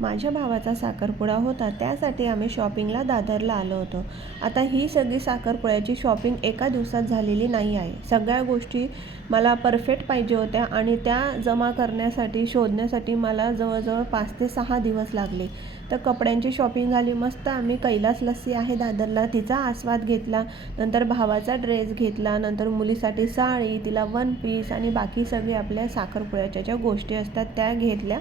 माझ्या भावाचा साखरपुडा होता त्यासाठी आम्ही शॉपिंगला दादरला आलो होतो. आता ही सगळी साखरपुड्याची शॉपिंग एका दिवसात झालेली नाही आहे. सगळ्या गोष्टी मला परफेक्ट पाहिजे होत्या आणि त्या जमा करण्यासाठी शोधण्यासाठी मला जवळजवळ पाच ते सहा दिवस लागले. तर कपड्यांची शॉपिंग झाली मस्त. आम्ही कैलास लस्सी आहे दादरला. तिचा आस्वाद घेतला नंतर भावाचा ड्रेस घेतला नंतर मुलीसाठी साडी तिला वन पीस आणि बाकी सगळे आपल्या साखरपुड्याच्या ज्या गोष्टी असतात त्या घेतल्या.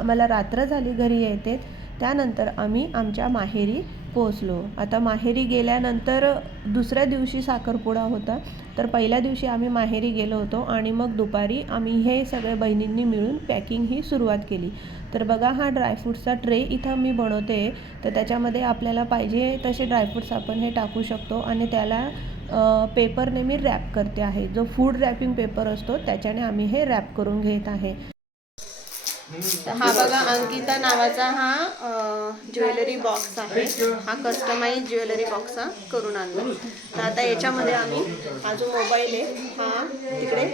आम्हाला रात्र झाली घरी येते. त्यानंतर आम्ही आमच्या माहेरी पोचलो आता माहेरी गेल्यानंतर दुसऱ्या दिवशी साखरपुडा होता. तर पहिल्या दिवशी आम्ही माहेरी गेलो होतो आणि मग दुपारी आम्ही हे सगळे बहिणींनी मिळून पॅकिंग ही सुरुवात केली. तर बघा हा ड्रायफ्रूटचा ट्रे इथं मी बनवते. तर त्याच्यामध्ये आपल्याला पाहिजे तसे ड्रायफ्रूट्स आपण हे टाकू शकतो आणि त्याला पेपरने मी रॅप करते आहे. जो फूड रॅपिंग पेपर असतो त्याच्याने आम्ही हे रॅप करून घेत आहे. तर हा बघा अंकिता नावाचा हा ज्वेलरी बॉक्स आहे. हा कस्टमाइज ज्वेलरी बॉक्स हा करून आणला. तर आता याच्यामध्ये आम्ही हा जो मोबाईल आहे हा तिकडे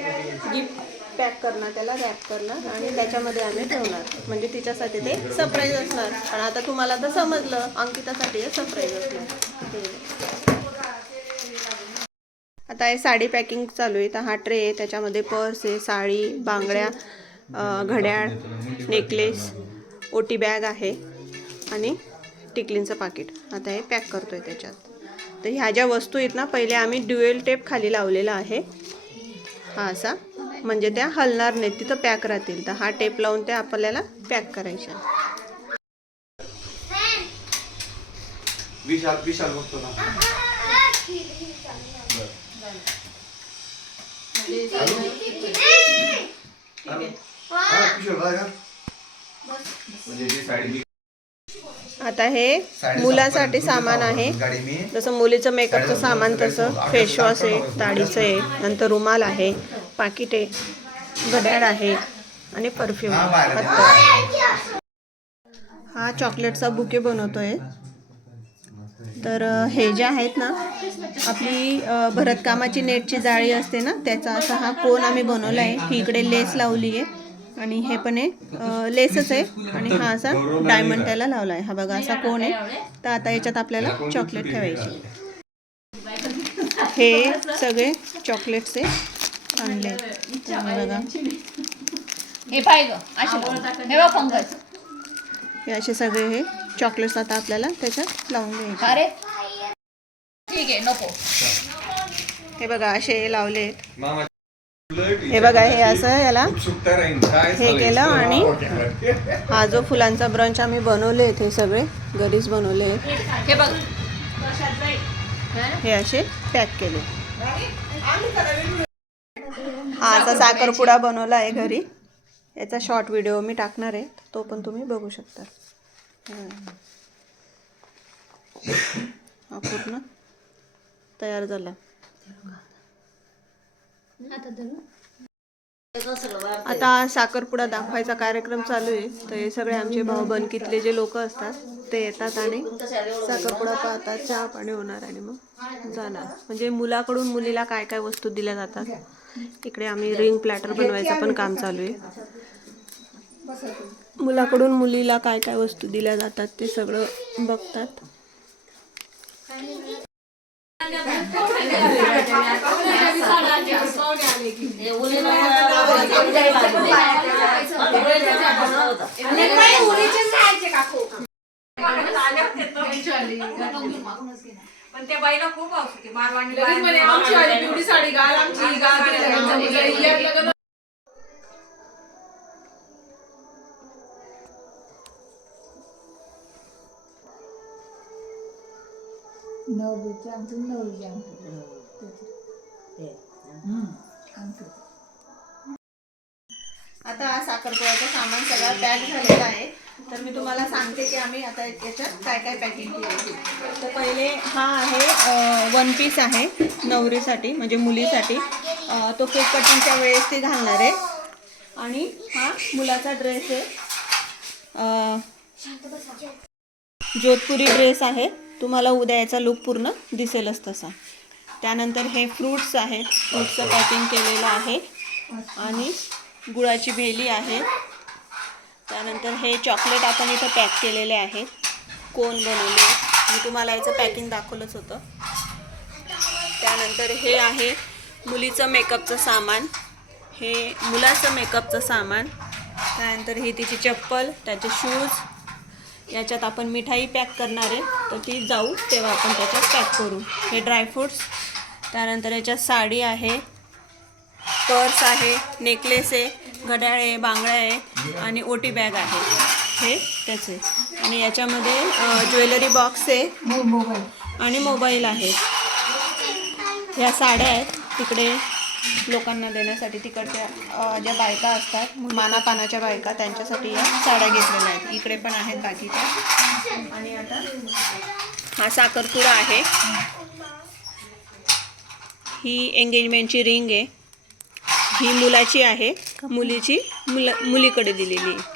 गिफ्ट पॅक करणार त्याला रॅप करणार आणि त्याच्यामध्ये आम्ही ठेवणार. म्हणजे तिच्यासाठी ते सरप्राईज असणार. पण आता तुम्हाला तर समजलं अंकितासाठी हे सरप्राईज असणार. आता हे साडी पॅकिंग चालू आहे. तर हा ट्रे आहे त्याच्यामध्ये पर्स आहे साडी बांगड्या घड्याळ नेकलेस ओटी बॅग आहे आणि टिकलींचं पाकिट. आता हे पॅक करतोय त्याच्यात. तर ह्या ज्या वस्तू आहेत ना पहिले आम्ही ड्युएल टेप खाली लावलेला आहे. हा असा. म्हणजे त्या हलणार नाहीत तिथं पॅक राहतील. तर हा टेप लावून त्या आपल्याला पॅक करायच्या विशाल विशाल बघतो ना. म्हणजे जी साडी मी- आता हे मुलासाठी सामान आहे. जसं मुलीचं मेकअपचं सामान तसं. फेसवॉश आहे ताडीचं आहे. नंतर रुमाल आहे पाकिट आहे घड्याळ आहे आणि परफ्यूम हा, चॉकलेटचा बुके बनवतोय. तर हे जे आहेत ना आपली भरतकामाची नेटची जाळी असते ना त्याचा असा हा कोन आम्ही बनवला आहे ही इकडे लेस लावली आहे आणि हे पण आहे लेसच आहे. आणि हा असा डायमंड त्याला लावला आहे हा बघा असा कोन आहे. तर आता याच्यात आपल्याला चॉकलेट ठेवायचे. हे सगळे चॉकलेटचे आणले. तुम्ही बघा. हे. हे बघ पंकज हे असे सगळे हे चॉकलेट्स आता आपल्याला त्याच्यात लावून घ्यायचे. अरे. ठीक आहे नको. हे बघा असे लावले हे बघा हे असं याला हे? केलं आणि हा जो फुलांचा ब्रंच आम्ही बनवले आहेत हे सगळे घरीच बनवले आहेत. हे बघ. हे असे पॅक केले. हा असा साखरपुडा बनवला आहे घरी. याचा शॉर्ट व्हिडिओ मी टाकणार आहे तो पण तुम्ही बघू शकता. हा पूर्ण तयार झाला. आता साखरपुडा दाखवायचा कार्यक्रम चालू आहे. तर हे सगळे आमचे भाऊ बनकीतले जे लोक असतात ते येतात आणि साखरपुडा पाहतात चहा पाणी होणार आणि मग जाणार. म्हणजे मुलाकडून मुलीला काय काय वस्तू दिल्या जातात इकडे आम्ही रिंग प्लॅटर बनवायचं पण काम चालू आहे. मुलाकडून मुलीला काय काय वस्तू दिल्या जातात ते सगळं बघतात. पण त्या बाईला खूप होती मारवाणी आमची वाली पिवळी साडी घाल आमची घाल आता हा साखरपुड्याचं सामान सगळं पॅक झालेलं आहे तर मी तुम्हाला सांगते की आम्ही आता याच्यात काय काय पॅकिंग केली तर पहिले हा आहे वन पीस आहे नवरीसाठी म्हणजे मुलीसाठी तो केक कटिंगच्या वेळेस ती घालणार आहे आणि हा मुलाचा ड्रेस आहे जोधपुरी ड्रेस आहे तुम्हाला उद्या याचा लुक पूर्ण दिसेलच तसा. त्यानंतर हे फ्रूट्स आहेत. फ्रूट्सचं पॅकिंग केलेलं आहे. आणि गुळाची भेली आहे. त्यानंतर हे चॉकलेट आपण इथं पॅक केलेले आहेत कोण बनवले? मी तुम्हाला याचं पॅकिंग दाखवलंच होतं. त्यानंतर हे आहे मुलीचं मेकअपचं सामान. हे मुलाचं मेकअपचं सामान. त्यानंतर ही तिची चप्पल त्याचे शूज याच्यात आपण मिठाई पॅक करणार आहे. तर ती जाऊ तेव्हा आपण त्याच्यात पॅक करू. हे ड्रायफ्रूट्स त्यानंतर याच्यात साडी आहे पर्स आहे नेकलेस आहे घड्याळ आहे बांगड्या आहे आणि ओटी बॅग आहे. हे त्याचे. आणि याच्यामध्ये ज्वेलरी बॉक्स आहे आणि मोबाईल. आहे. ह्या साड्या आहेत. तिकडे लोकांना देण्यासाठी तिकडच्या ज्या बायका असतात मानापानाच्या बायका त्यांच्यासाठी या साड्या घेतलेल्या आहेत. इकडे पण आहेत बाकीच्या. आणि आता हा साखरपुडा आहे. ही एंगेजमेंटची रिंग आहे. ही मुलाची आहे. मुलीची मुला मुलीकडे दिलेली आहे.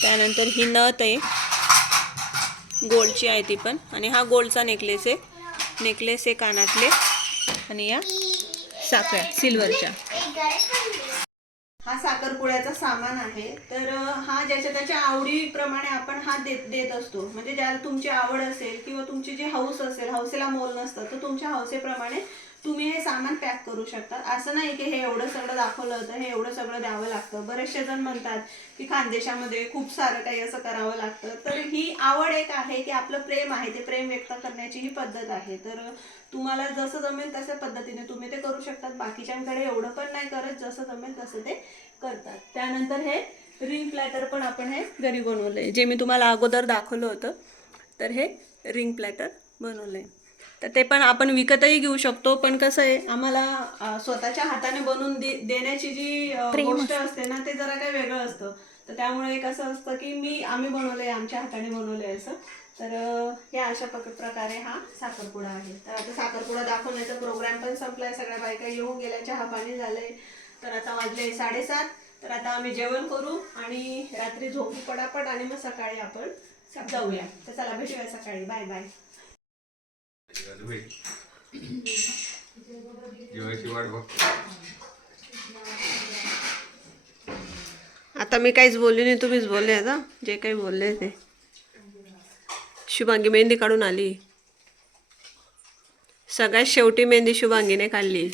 त्यानंतर ही नथ आहे. गोल्डची आहे ती पण. आणि हा गोल्डचा नेकलेस आहे. नेकलेस आहे कानातले. आणि या साखर सिल्वरच्या. हा साखरपुड्याचा सामान आहे. तर हा ज्याच्या त्याच्या आवडीप्रमाणे आपण हा देत देत असतो. म्हणजे ज्याला तुमची आवड असेल किंवा तुमची जी हौस असेल हौसेला मोल नसतं तर तुमच्या हौसेप्रमाणे तुम्ही हे सामान पॅक करू शकता. असं नाही की हे एवढं सगळं दाखवलं होतं हे एवढं सगळं द्यावं लागतं. बरेचसे जण म्हणतात की खानदेशामध्ये खूप सारं काही असं करावं लागतं. तर ही आवड एक आहे की आपलं प्रेम आहे ते प्रेम व्यक्त करण्याची ही पद्धत आहे. तर तुम्हाला जसं जमेल तशा पद्धतीने तुम्ही ते करू शकतात. बाकीच्यांकडे एवढं पण नाही करत जसं जमेल तसं ते करतात. त्यानंतर हे रिंग प्लॅटर पण आपण हे घरी बनवलंय. जे मी तुम्हाला अगोदर दाखवलं होतं तर हे रिंग प्लॅटर बनवलंय. तर ते पण आपण विकतही घेऊ शकतो पण कसं आहे आम्हाला स्वतःच्या हाताने बनवून दे देण्याची जी गोष्ट असते. ना ते जरा काही वेगळं असतं. तर त्यामुळे एक असं असतं की मी आम्ही बनवलंय आमच्या हाताने बनवलंय असं. तर या अशा प्रक- प्रकारे हा साखरपुडा आहे. तर आता साखरपुडा दाखवण्याचा प्रोग्राम पण संपलाय. सगळ्या बायका येऊन गेल्या चहा पाणी झालंय. तर आता वाजले साडेसात. तर आता आम्ही जेवण करू आणि रात्री झोपू पडापड आणि मग सकाळी आपण जाऊया. तर चला भेटूया सकाळी. Bye bye. जेवायची वाट बघतो आता मी काहीच बोलले नाही तुम्हीच बोलले आता जे काही बोलले ते. शुभांगी मेहंदी काढून आली. सगळ्यात शेवटी मेहंदी शुभांगीने काढली.